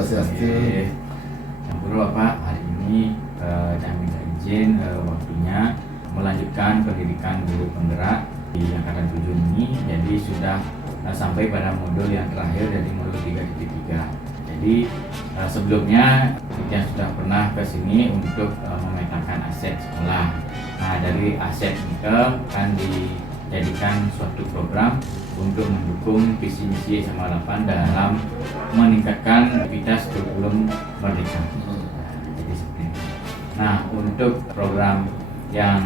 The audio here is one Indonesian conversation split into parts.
Swastiastu. Yang kedua Bapak, hari ini kami minta izin waktunya melanjutkan pendidikan guru penggerak di angkatan 7 ini. Jadi sudah sampai pada modul yang terakhir dari modul 3.3. Jadi sebelumnya yang sudah pernah ke sini untuk memetakan aset sekolah. Nah, dari aset itu akan dijadikan suatu program untuk mendukung visi misi SMA 8 dalam meningkatkan aktivitas kurikulum merdeka. Jadi seperti itu. Nah, untuk program yang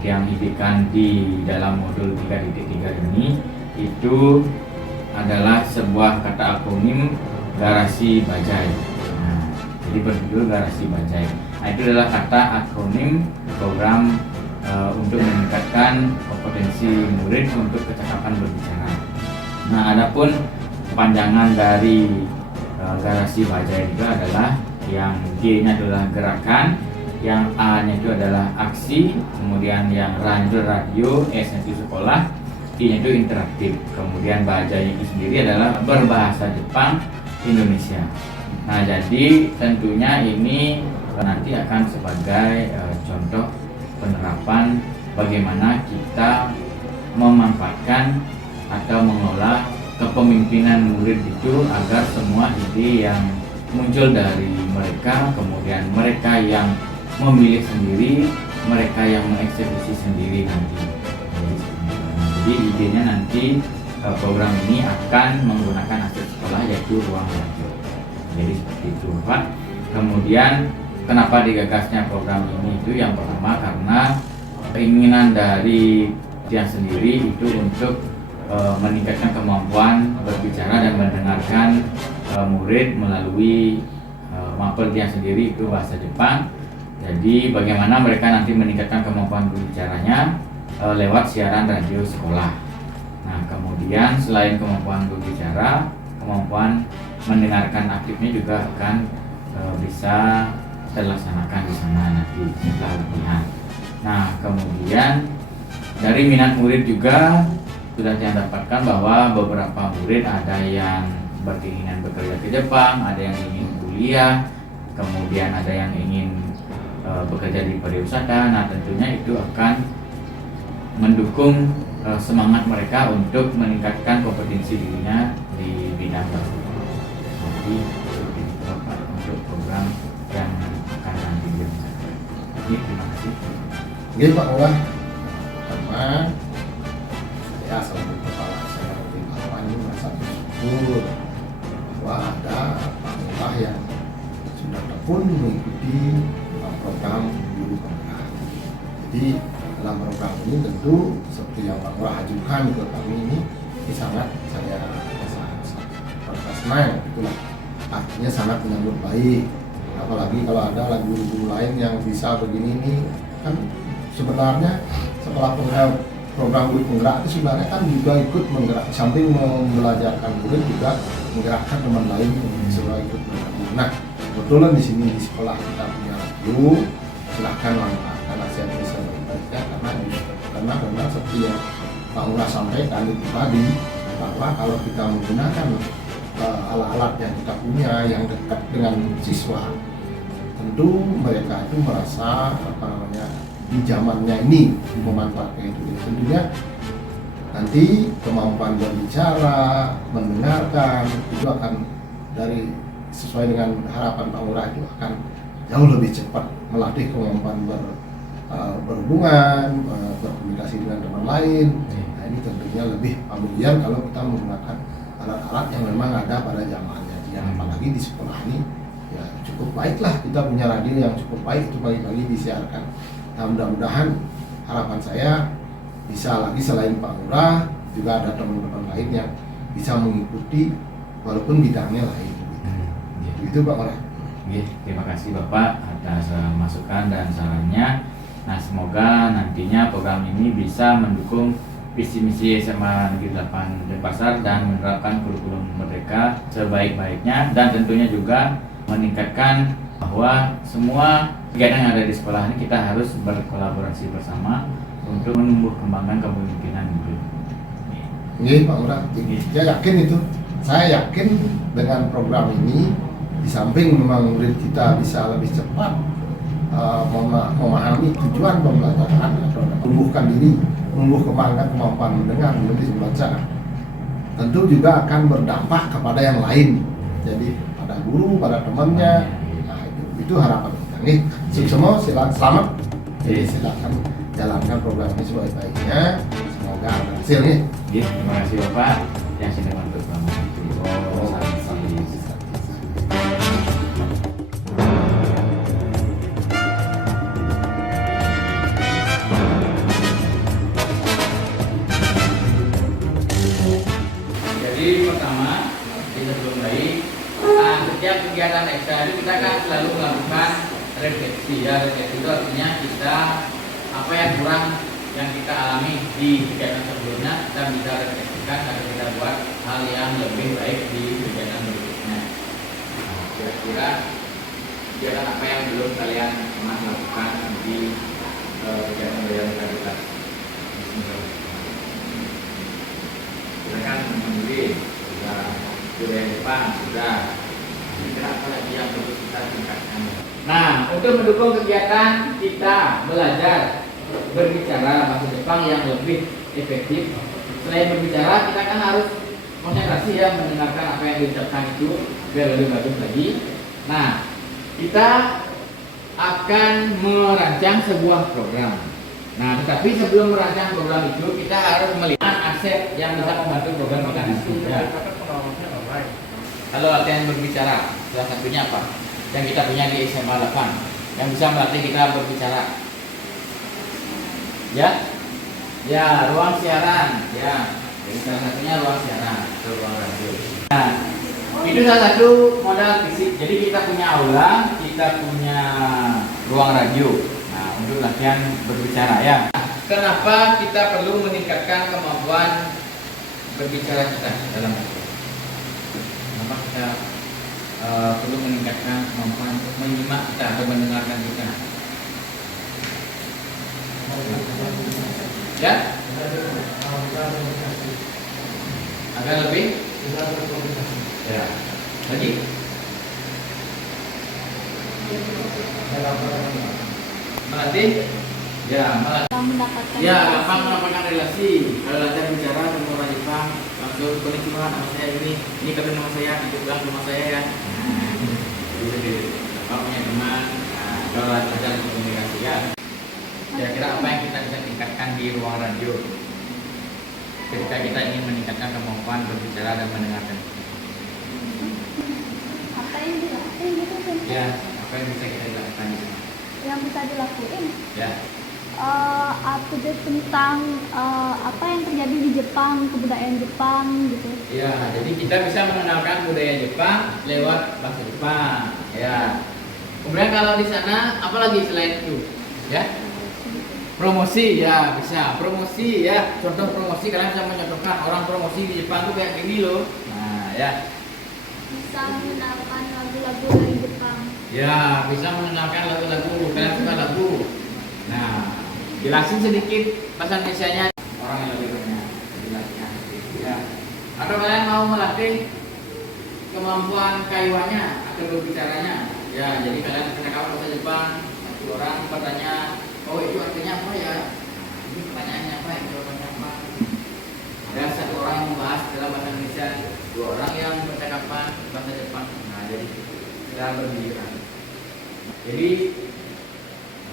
diberikan di dalam modul 3.3 ini itu adalah sebuah kata akronim Garasi Bajai. Nah, jadi berjudul Garasi Bajai. Nah, itu adalah kata akronim program untuk meningkatkan kompetensi murid untuk kecakapan berbicara. Nah, adapun kepanjangan dari Garasi Bajai itu adalah yang G-nya adalah gerakan, yang A-nya itu adalah aksi, kemudian yang R-nya itu radio, S-nya itu sekolah, I-nya itu interaktif, kemudian Bajai itu sendiri adalah berbahasa Jepang Indonesia. Nah, jadi tentunya ini nanti akan sebagai contoh penerapan bagaimana kita memanfaatkan atau mengolah kepemimpinan murid itu agar semua ide yang muncul dari mereka, kemudian mereka yang memilih sendiri, mereka yang mengeksekusi sendiri nanti. Jadi idenya nanti program ini akan menggunakan aset sekolah yaitu ruang belajar. Jadi seperti itu Pak. Kemudian kenapa digagasnya program ini itu yang pertama karena keinginan dari dia sendiri itu untuk meningkatkan kemampuan berbicara dan mendengarkan murid melalui mapel dia sendiri itu bahasa Jepang. Jadi bagaimana mereka nanti meningkatkan kemampuan berbicaranya lewat siaran radio sekolah. Nah, kemudian selain kemampuan berbicara, kemampuan mendengarkan aktifnya juga akan bisa terlaksanakan di sana nanti setelah latihan. Nah, kemudian dari minat murid juga sudah saya dapatkan bahwa beberapa murid ada yang berkeinginan bekerja ke Jepang, ada yang ingin kuliah, kemudian ada yang ingin bekerja di pariwisata. Nah, tentunya itu akan mendukung semangat mereka untuk meningkatkan kompetensi dirinya di bidang tersebut. Jadi seperti itu Pak untuk program yang akan nanti dilaksanakan. Terima kasih. Oke Pak Lurah, pertama saya selaku kepala saya di Pahlawan ini merasa bersyukur bahwa ada Pak Lurah yang sudah tekun mengikuti program guru penggerak. Jadi dalam program ini tentu seperti yang Pak Lurah ajukan ke kami ini sangat saya rasa senang, itulah artinya sangat menyambut baik. Apalagi kalau ada guru-guru lain yang bisa begini ini kan sebenarnya setelah program guru penggerak itu sebenarnya kan juga ikut menggerak, samping membelajarkan murid juga menggerakkan teman lain sebagai ikut bergabung. Nah, kebetulan di sini di sekolah kita punya guru, silahkan manfaatkan aset desa mereka karena memang seperti yang Pak Lurah sampaikan itu tadi bahwa kalau kita menggunakan alat-alat yang kita punya yang dekat dengan siswa, tentu mereka itu merasa di zamannya ini memanfaatkan itu. Tentunya nanti kemampuan berbicara, mendengarkan itu akan dari sesuai dengan harapan Pak Lurah itu akan jauh lebih cepat melatih kemampuan berhubungan, berkomunikasi dengan teman lain. Nah, ini tentunya lebih familiar kalau kita menggunakan alat-alat yang memang ada pada zamannya. Apalagi di sekolah ini ya cukup baiklah kita punya radio yang cukup baik itu pagi-pagi disiarkan. Nah, mudah-mudahan harapan saya bisa lagi selain Pak Lurah juga ada teman-teman lain yang bisa mengikuti walaupun bidangnya lain. Itu Pak Lurah. Terima kasih Bapak atas masukan dan sarannya. Nah, semoga nantinya program ini bisa mendukung visi misi SMA Negeri 8 Denpasar dan menerapkan kurikulum merdeka sebaik-baiknya, dan tentunya juga meningkatkan bahwa semua kegiatan yang ada di sekolah ini kita harus berkolaborasi bersama untuk menumbuh kembangkan kepemimpinan murid. Iya Pak Lurah, saya yakin itu Saya yakin dengan program ini, di samping memang murid kita bisa lebih cepat memahami tujuan pembelajaran atau menumbuhkan diri, kembangkan kemampuan mendengar, menulis, membaca, tentu juga akan berdampak kepada yang lain. Jadi pada guru, pada temannya. Nah, itu harapan kita. Nih, semua selamat. Jadi silakan jalankan program ini sebaik-baiknya. Semoga berhasil nih. Terima kasih Bapak yang sudah membantu selama itu. Jadi pertama, kita belum baik. Setiap kegiatan ekstra itu kita kan selalu melakukan refleksi. Ya, refleksi itu artinya kita apa yang kurang yang kita alami di kegiatan sebelumnya kita bisa refleksikan agar kita buat hal yang lebih baik di kegiatan berikutnya. Nah, kira-kira kegiatan apa yang belum kalian pernah lakukan di kegiatan belajar kita? Kita kan menulis sudah, budaya Jepang sudah. Kira apa lagi yang perlu kita tingkatkan? Nah, untuk mendukung kegiatan kita belajar berbicara bahasa Jepang yang lebih efektif, selain berbicara kita kan harus konsentrasi ya mendengarkan apa yang diucapkan itu biar lebih bagus lagi. Nah, kita akan merancang sebuah program. Nah, tetapi sebelum merancang program itu kita harus melihat aset yang bisa membantu program kita nanti. Ya. Kalau latihan berbicara, salah satunya apa? Yang kita punya di SMA 8 yang bisa melatih kita berbicara. Ya, ruang siaran, ya. Jadi salah satunya ruang siaran atau ruang radio. Nah, itu salah satu modal fisik. Jadi kita punya aula, kita punya ruang radio. Nah, untuk latihan berbicara ya. Kenapa kita perlu meningkatkan kemampuan berbicara kita dalam radio? Kenapa kita perlu meningkatkan kemampuan untuk menyimak kita atau mendengarkan kita? Ya? Agar lebih? Ya. Lagi? Melatih? Ya, melatih. Ya, gampang mendapatkan relasi. Kalau latihan bicara dengan orang Jepang, langsung konnichiwa, nama saya ini kata nama saya, itu bilang nama saya ya. Jadi, kalau punya teman, kalau latihan komunikasi ya. Kira-kira apa yang kita bisa tingkatkan di ruang radio ketika kita ingin meningkatkan kemampuan berbicara dan mendengarkan? Apa yang dilakukan gitu kan? Ya, apa yang bisa kita lakukan di sana? Yang bisa dilakuin? Ya. Update tentang apa yang terjadi di Jepang, kebudayaan Jepang gitu. Ya, jadi kita bisa mengenalkan budaya Jepang lewat bahasa Jepang. Ya. Kemudian kalau di sana apa lagi selain itu? Ya. Promosi ya bisa, promosi ya, contoh promosi kalian bisa menyontohkan orang promosi di Jepang tuh kayak gini loh. Nah ya. Bisa mengenalkan lagu-lagu dari Jepang. Ya bisa mengenalkan lagu-lagu, kalian suka lagu. Nah jelasin sedikit bahasa Indonesianya orang yang lebih banyak dilatihkan. Ya. Atau kalian mau melatih kemampuan kaiwanya atau berbicaranya. Ya jadi kalian bercakap bahasa Jepang, satu orang bertanya, oh itu artinya apa ya? Ini pertanyaannya apa? Jawabannya apa? Ada satu orang yang membahas dalam bahasa Indonesia, dua orang yang bercakapan bahasa Jepang. Nah jadi kita berbicara. Jadi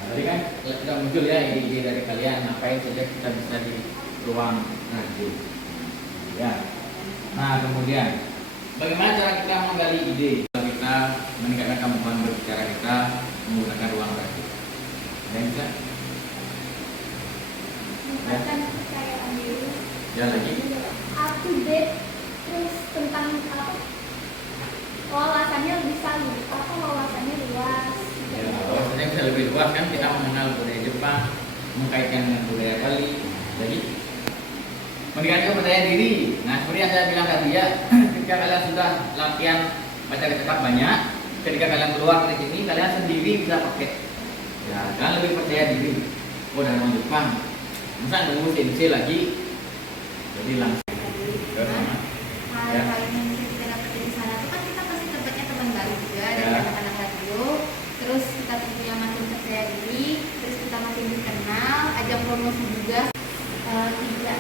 tadi kan sudah muncul ya ide-ide dari kalian ngapain saja kita bisa di ruang radio. Ya. Nah kemudian bagaimana cara kita menggali ide? Kita meningkatkan kemampuan berbicara kita menggunakan ruang radio. Ada yang bisa? Meningkatkan kepercayaan diri. Ya lagi? Update terus tentang apa? Wawasannya bisa wawasannya luas. Ya, wawasannya bisa lebih luas kan kita mengenal budaya Jepang, mengkaitkan dengan budaya Bali. Lagi? Meningkatkan kepercayaan diri. Nah, seperti yang saya bilang tadi ya, ketika kalian sudah latihan baca cetak banyak, ketika kalian keluar dari sini, kalian sendiri bisa pakai. Ya, kalian lebih percaya diri. Oh, dari orang Jepang. Masa nunggu sensei lagi? Jadi langsung. Hal-hal yang promosi juga tidak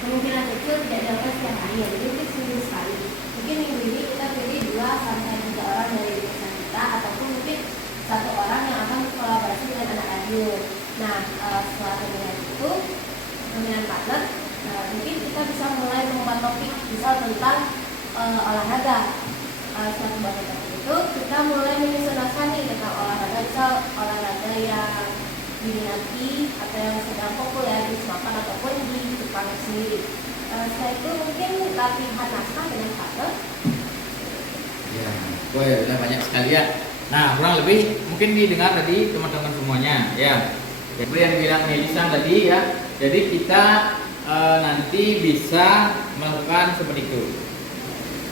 kemungkinan kecil tidak dilakukan setiap hari ya, jadi mungkin seminggu sekali. Mungkin minggu ini kita pilih 2 sampai 3 orang dari desa kita, ataupun mungkin 1 orang yang akan berkolaborasi dengan anak radio. Nah, setelah pemilihan partner, mungkin kita bisa mulai membuat topik misal tentang olahraga. Setelah membuat topik itu, kita mulai menyusun naskah nih tentang olahraga, misal olahraga yang diminati atau yang sedang populer di Semarang ataupun di Jepang sendiri. Setelah itu mungkin latihan naskah dengan partner. Ya, udah banyak sekali ya. Nah, kurang lebih mungkin didengar tadi teman-teman semuanya ya. Seperti yang bilang Melisa tadi ya. Jadi kita nanti bisa melakukan seperti itu.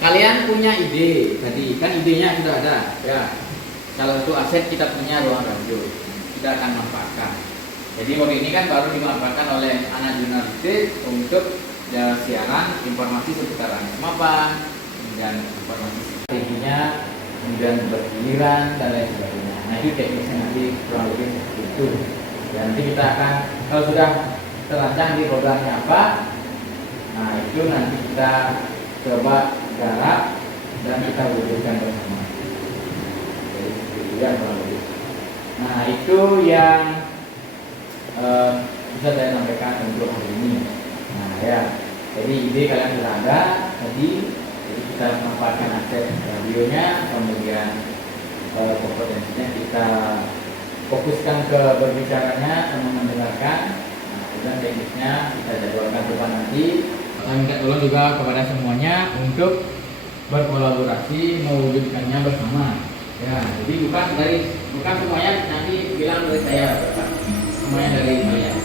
Kalian punya ide tadi, kan idenya sudah ada ya. Salah satu aset kita punya ruang radio, kita akan manfaatkan. Jadi waktu ini kan baru dimanfaatkan oleh anak jurnalistik untuk ya, siaran informasi seputar Anies Mapan dan informasi strateginya, kemudian bergiliran dan lain sebagainya. Nah itu teknisnya nanti kurang lebih seperti itu. Dan nanti kita akan, kalau sudah terancang di programnya apa, nah itu nanti kita coba garap dan kita wujudkan bersama. Jadi itu ya kurang lebih. Nah itu yang bisa saya sampaikan untuk hari ini. Nah ya, jadi ide kalian sudah ada tadi. Jadi kita manfaatkan aset radionya, kemudian kompetensinya kita fokuskan ke berbicaranya sama mendengarkan. Nah, kemudian teknisnya kita jadwalkan depan nanti. Saya minta tolong juga kepada semuanya untuk berkolaborasi mewujudkannya bersama. Ya, jadi bukan semuanya nanti bilang dari saya, semuanya dari kalian.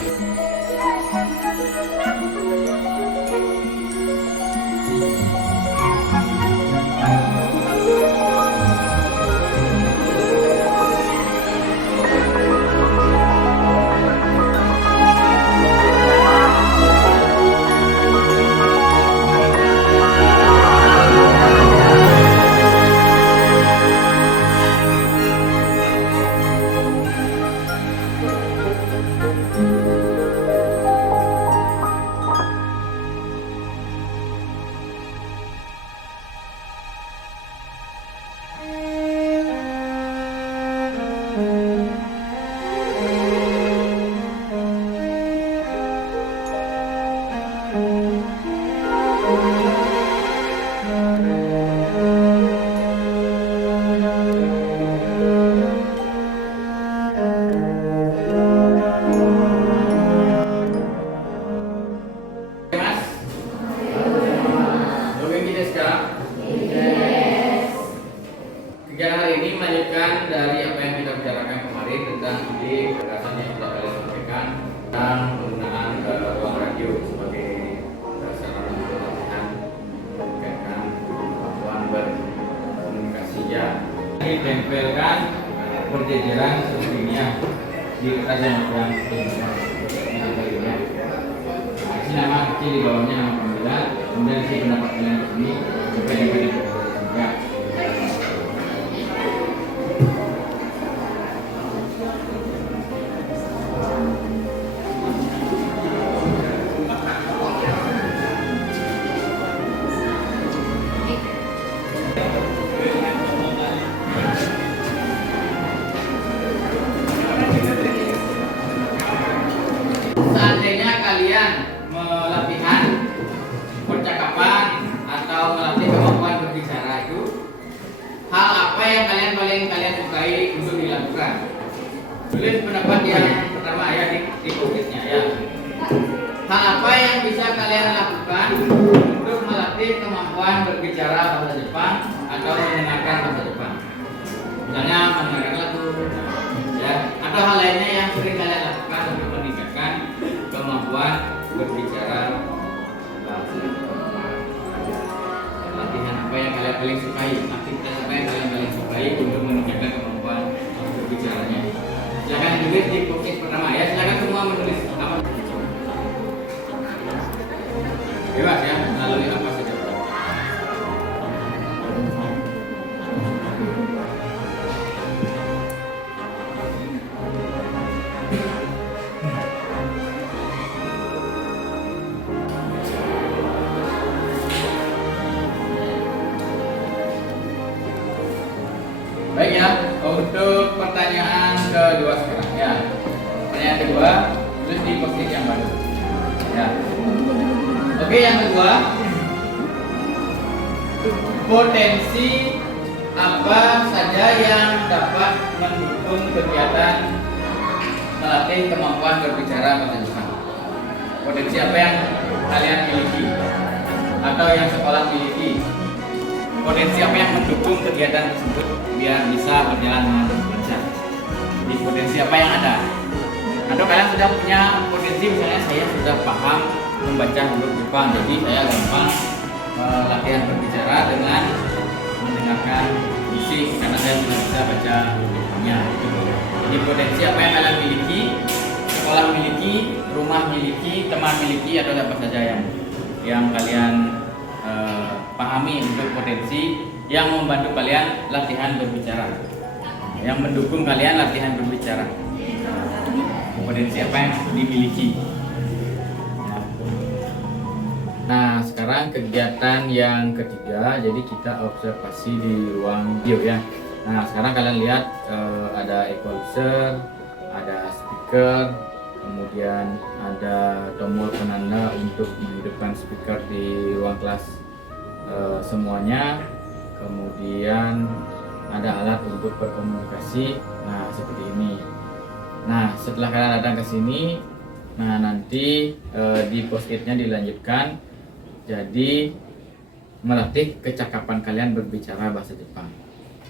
Kegiatan hari ini melanjutkan dari apa yang kita bicarakan kemarin tentang ide gagasan yang sudah kalian sampaikan tentang penggunaan ruang radio sebagai sarana untuk latihan meningkatkan kemampuan berkomunikasi ya. Ditempelkan berjejeran seperti ini ya di kertas yang sebelumnya. Di sini nama kecil, di bawahnya nama panggilan, kemudian isi pendapat kalian di sini sampai di ya. Seandainya kalian melatihan percakapan atau melatih kemampuan berbicara itu, hal apa yang kalian sukai untuk dilakukan? Tulis pendapat yang pertama ya di tulisnya ya. Hal apa yang bisa kalian lakukan untuk melatih kemampuan berbicara bahasa Jepang atau mendengarkan bahasa Jepang? Misalnya mendengarkan lagu ya, atau hal lainnya yang sering kalian lakukan untuk meningkatkan kemampuan berbicara bahasa Jepang. Latihan apa yang kalian paling sukai? Aktivitas apa yang kalian paling sukai untuk meningkatkan kemampuan berbicaranya? Silakan tulis di podcast pertama ya. Silakan semua menulis apa? Bebas ya, melalui apa saja. pertanyaan kedua sekarang ya. Pertanyaan kedua terus di post-it yang baru. Ya. Oke, yang kedua, potensi apa saja yang dapat mendukung kegiatan melatih kemampuan berbicara bahasa Jepang? Potensi apa yang kalian miliki atau yang sekolah miliki? Potensi apa yang mendukung kegiatan tersebut biar bisa berjalan dengan lancar? Jadi potensi apa yang ada? Atau kalian sudah punya potensi, misalnya saya sudah paham membaca huruf Jepang, jadi saya gampang latihan berbicara dengan mendengarkan musik karena saya sudah bisa baca huruf Jepangnya. Jadi potensi apa yang kalian miliki, sekolah miliki, rumah miliki, teman miliki, atau apa saja yang kalian pahami untuk potensi yang membantu kalian latihan berbicara, yang mendukung kalian latihan berbicara. Potensi apa yang dimiliki? Nah, sekarang kegiatan yang ketiga, jadi kita observasi di ruang video ya. Nah, sekarang kalian lihat ada equalizer, ada speaker, kemudian ada tombol penanda untuk menghidupkan speaker di ruang kelas semuanya. Kemudian ada alat untuk berkomunikasi. Nah, seperti ini. Nah, setelah kalian datang ke sini, nah nanti di post-it-nya dilanjutkan. Jadi melatih kecakapan kalian berbicara bahasa Jepang.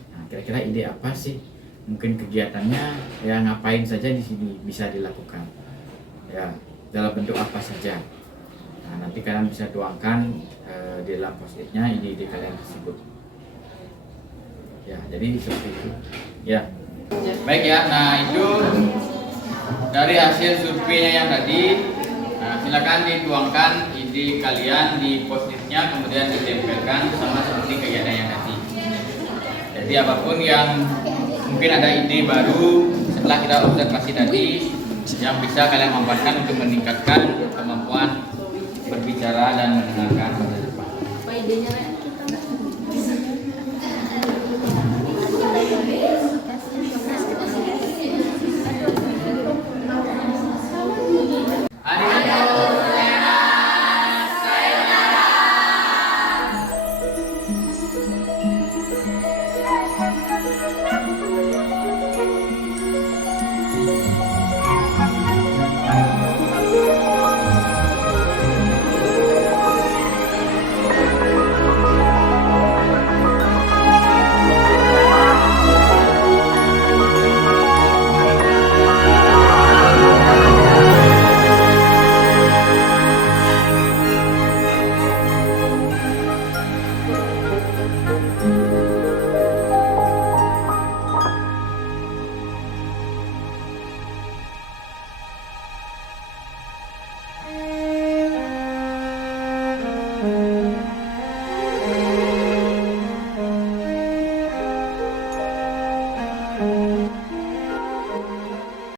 Nah, kira-kira ide apa sih? Mungkin kegiatannya ya ngapain saja di sini bisa dilakukan. Ya, dalam bentuk apa saja. Nah, nanti kalian bisa tuangkan di dalam post-it-nya ide-ide kalian tersebut. Ya, jadi seperti itu. Ya. Baik ya. Nah, itu dari hasil surveinya yang tadi. Nah, silakan dituangkan ide kalian di post-it-nya, kemudian ditempelkan sama seperti kegiatan yang tadi. Jadi apapun yang mungkin ada ide baru setelah kita observasi tadi yang bisa kalian manfaatkan untuk meningkatkan kemampuan berbicara dan mendengarkan bahasa Jepang. Apa idenya, Rek?